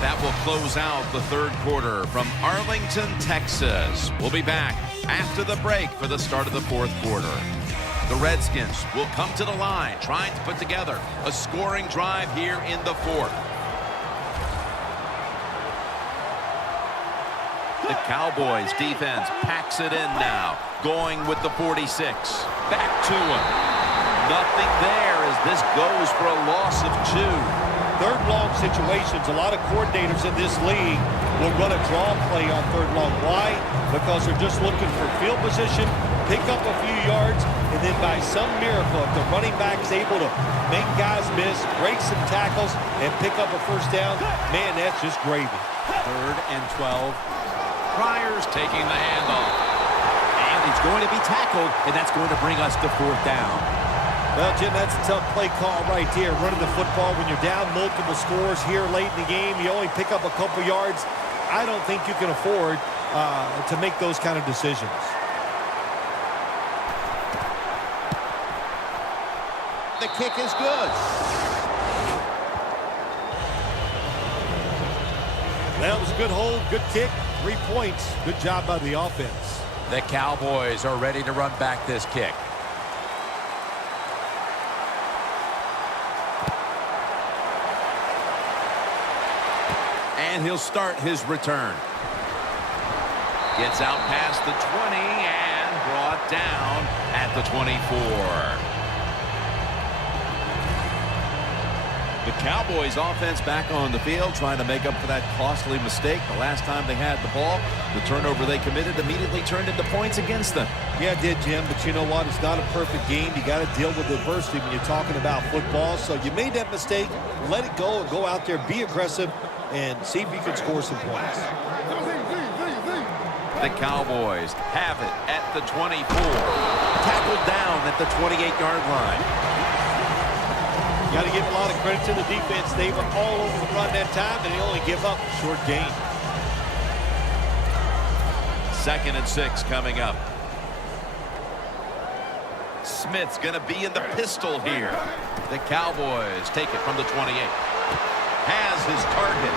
And that will close out the third quarter from Arlington, Texas. We'll be back after the break for the start of the fourth quarter. The Redskins will come to the line, trying to put together a scoring drive here in the fourth. The Cowboys defense packs it in now, going with the 46. Back to him. Nothing there as this goes for a loss of 2. Third long situations, a lot of coordinators in this league will run a draw play on third long. Why? Because they're just looking for field position, pick up a few yards, and then by some miracle, if the running back is able to make guys miss, break some tackles, and pick up a first down, man, that's just gravy. 3rd and 12. Pryor's taking the handoff. And he's going to be tackled, and that's going to bring us to 4th down. Well, Jim, that's a tough play call right there. Running the football when you're down multiple scores here late in the game. You only pick up a couple yards. I don't think you can afford to make those kind of decisions. The kick is good. That was a good hold, good kick, 3 points. Good job by the offense. The Cowboys are ready to run back this kick. And he'll start his return. Gets out past the 20 and brought down at the 24. The Cowboys offense back on the field trying to make up for that costly mistake. The last time they had the ball, the turnover they committed immediately turned into points against them. Yeah, it did, Jim, but you know what? It's not a perfect game. You got to deal with adversity when you're talking about football. So you made that mistake, let it go, and go out there, be aggressive, and see if you can score some points. The Cowboys have it at the 24. Tackled down at the 28-yard line. You got to give a lot of credit to the defense. They were all over the run that time, and they only give up a short gain. 2nd and 6 coming up. Smith's going to be in the pistol here. The Cowboys take it from the 28. Has his target.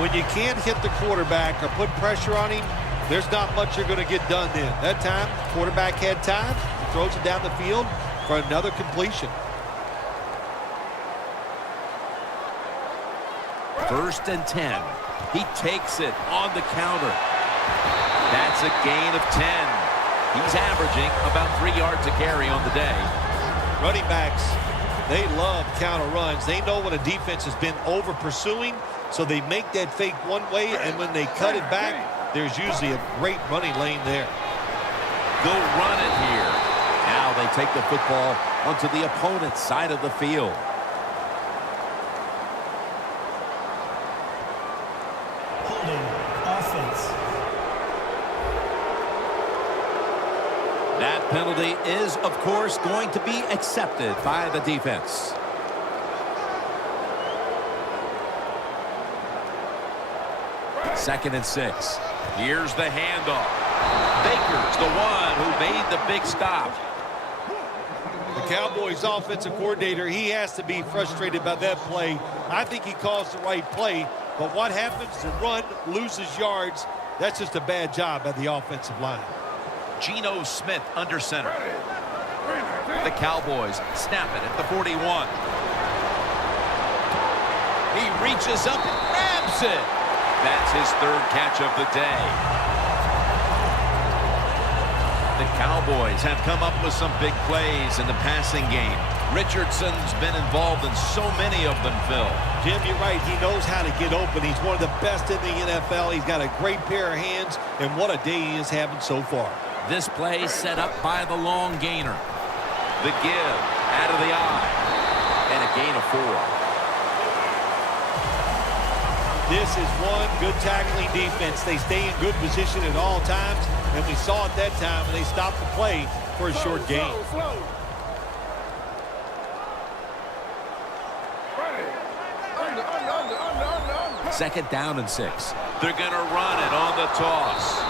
When you can't hit the quarterback or put pressure on him, there's not much you're going to get done then. That time, quarterback had time. He throws it down the field for another completion. 1st and 10. He takes it on the counter. That's a gain of 10. He's averaging about 3 yards a carry on the day. Running backs, they love counter runs. They know when a defense has been over pursuing, so they make that fake one way, and when they cut it back, there's usually a great running lane there. Go run it here. Now they take the football onto the opponent's side of the field. Holding offense. That penalty is, of course, going to be accepted by the defense. Second and 6. Here's the handoff. Baker's the one who made the big stop. The Cowboys offensive coordinator, he has to be frustrated by that play. I think he calls the right play, but what happens? The run loses yards. That's just a bad job by the offensive line. Geno Smith under center. The Cowboys snap it at the 41. He reaches up and grabs it. That's his 3rd catch of the day. The Cowboys have come up with some big plays in the passing game. Richardson's been involved in so many of them, Phil. Jim, you're right. He knows how to get open. He's one of the best in the NFL. He's got a great pair of hands, and what a day he is having so far. This play set up by the long gainer. The give out of the eye. And a gain of 4. This is one good tackling defense. They stay in good position at all times, and we saw it that time, and they stopped the play for a short gain. 2nd down and 6. They're going to run it on the toss.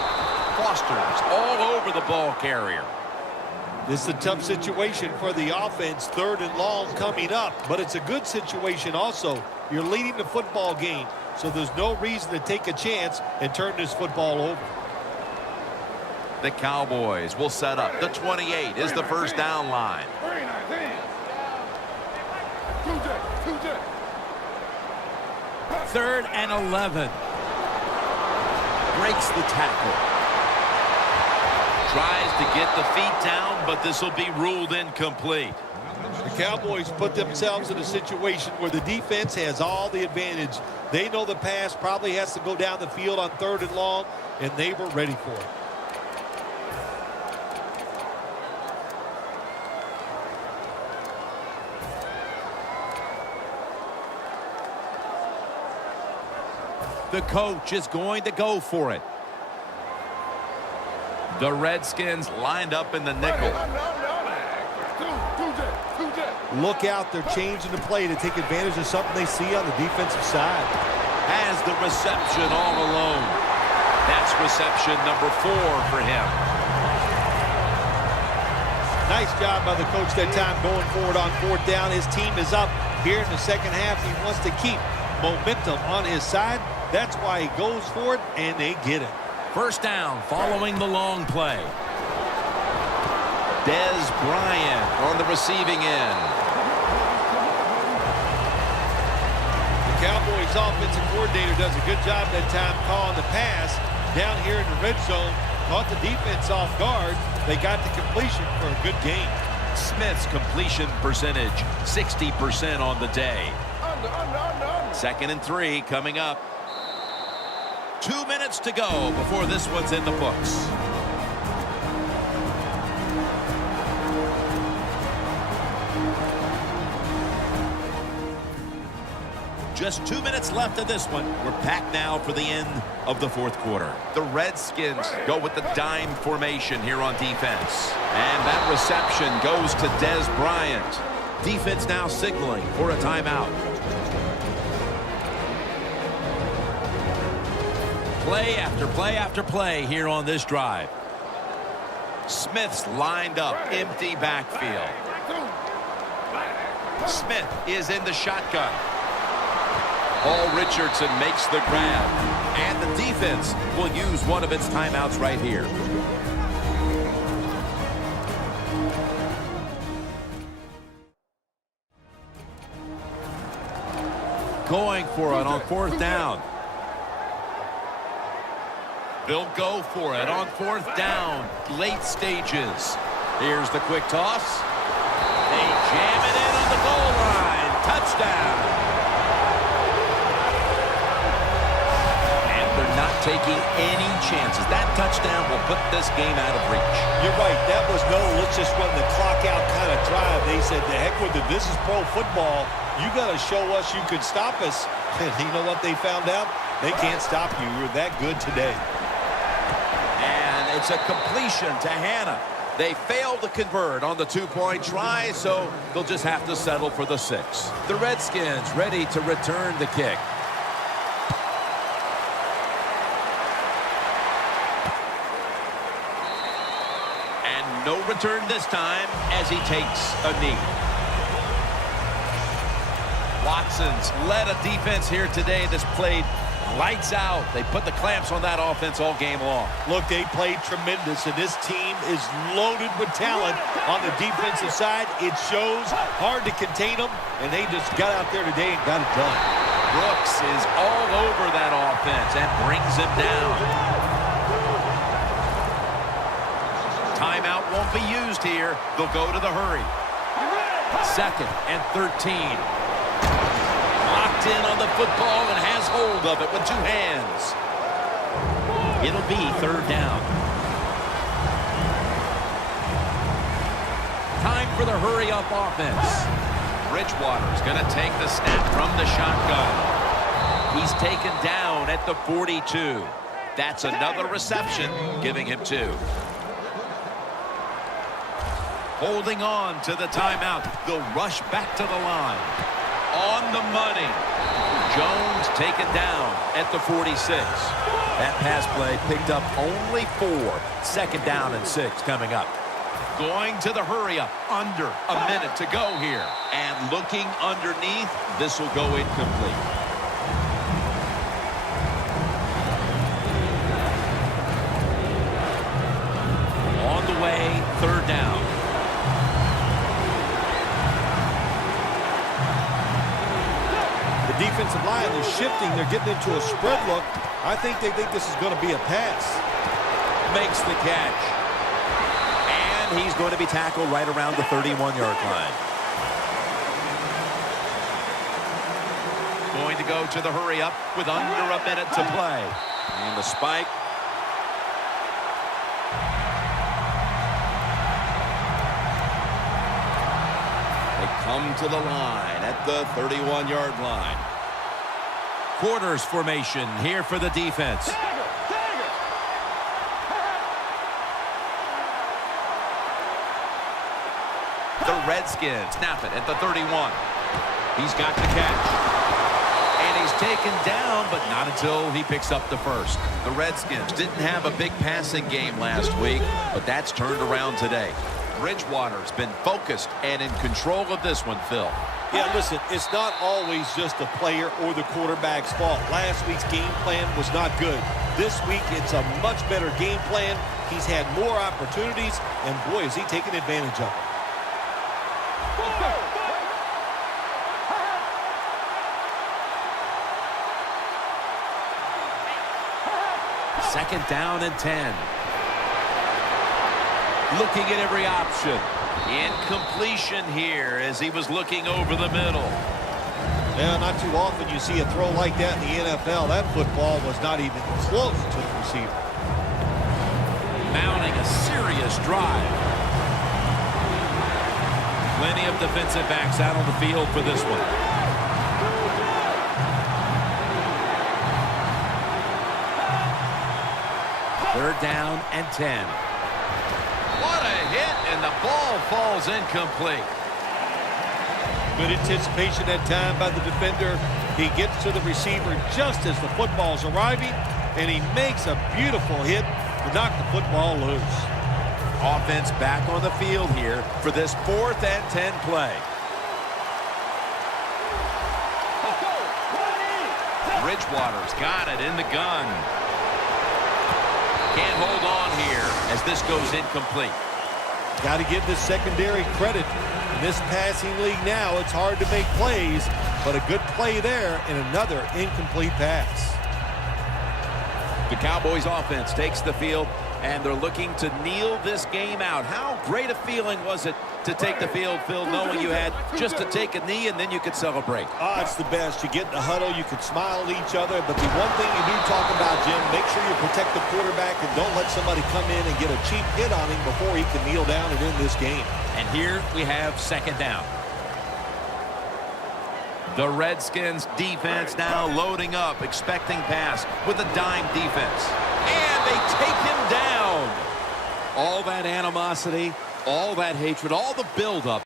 Foster's all over the ball carrier. This is a tough situation for the offense, 3rd and long coming up, but it's a good situation also. You're leading the football game, so there's no reason to take a chance and turn this football over. The Cowboys will set up. The 28 is the first down line. 3rd and 11. Breaks the tackle. Tries to get the feet down, but this will be ruled incomplete. The Cowboys put themselves in a situation where the defense has all the advantage. They know the pass probably has to go down the field on 3rd and long, and they were ready for it. The coach is going to go for it. The Redskins lined up in the nickel. Look out, they're changing the play to take advantage of something they see on the defensive side. Has the reception all alone. That's reception number 4 for him. Nice job by the coach that time going forward on 4th down. His team is up here in the second half. He wants to keep momentum on his side. That's why he goes for it, and they get it. First down following the long play. Dez Bryant on the receiving end. The Cowboys offensive coordinator does a good job that time calling the pass down here in the red zone. Caught the defense off guard. They got the completion for a good game. Smith's completion percentage, 60% on the day. 2nd and 3 coming up. 2 minutes to go before this one's in the books. Just 2 minutes left of this one. We're packed now for the end of the 4th quarter. The Redskins go with the dime formation here on defense. And that reception goes to Dez Bryant. Defense now signaling for a timeout. Play after play after play here on this drive. Smith's lined up, empty backfield. Smith is in the shotgun. Paul Richardson makes the grab. And the defense will use one of its timeouts right here. Going for it on 4th down. They'll go for it on 4th down, late stages. Here's the quick toss. They jam it in on the goal line. Touchdown. And they're not taking any chances. That touchdown will put this game out of reach. You're right. That was no let's just run the clock out kind of drive. They said, the heck with it. This is pro football. You got to show us you could stop us. And you know what they found out? They can't stop you. You're that good today. It's a completion to Hannah. They failed to convert on the 2-point try, so they'll just have to settle for the 6. The Redskins ready to return the kick. And no return this time as he takes a knee. Watson's led a defense here today that's played lights out. They put the clamps on that offense all game long. Look, they played tremendous, and this team is loaded with talent on the defensive side. It shows, hard to contain them, and they just got out there today and got it done. Brooks is all over that offense and brings him down. Timeout won't be used here. They'll go to the hurry. 2nd and 13. In on the football and has hold of it with 2 hands. It'll be 3rd down. Time for the hurry-up offense. Bridgewater's going to take the snap from the shotgun. He's taken down at the 42. That's another reception, giving him 2. Holding on to the timeout. They'll rush back to the line. On the money. Jones taken down at the 46. That pass play picked up only 4. 2nd down and 6 coming up. Going to the hurry up. Under a minute to go here. And looking underneath, this will go incomplete. On the way, third down. The defensive line is shifting. They're getting into a spread look. I think they think this is going to be a pass. Makes the catch. And he's going to be tackled right around the 31-yard line. Going to go to the hurry up with under a minute to play. And the spike. They come to the line at the 31-yard line. Quarters formation here for the defense. The Redskins snap it at the 31. He's got the catch. And he's taken down, but not until he picks up the first. The Redskins didn't have a big passing game last week, but that's turned around today. Bridgewater's been focused and in control of this one, Phil. Yeah, listen, it's not always just the player or the quarterback's fault. Last week's game plan was not good. This week, it's a much better game plan. He's had more opportunities, and boy, is he taking advantage of it. Second down and 10. Looking at every option. Incompletion here as he was looking over the middle. Yeah, not too often you see a throw like that in the NFL. That football was not even close to the receiver. Mounting a serious drive. Plenty of defensive backs out on the field for this one. Third down and 10. What a hit, and the ball falls incomplete. Good anticipation that time by the defender. He gets to the receiver just as the football's arriving, and he makes a beautiful hit to knock the football loose. Offense back on the field here for this 4th and 10 play. Bridgewater's got it in the gun. Can't hold on here as this goes incomplete. Got to give the secondary credit. In this passing league now, it's hard to make plays, but a good play there and another incomplete pass. The Cowboys offense takes the field, and they're looking to kneel this game out. How great a feeling was it to take the field, Phil, knowing you had just to take a knee and then you could celebrate? It's the best. You get in the huddle, you can smile at each other, but the one thing you do talk about, Jim, make sure you protect the quarterback and don't let somebody come in and get a cheap hit on him before he can kneel down and end this game. And here we have second down. The Redskins defense now loading up, expecting pass with a dime defense. And they take him down. All that animosity, all that hatred, all the buildup.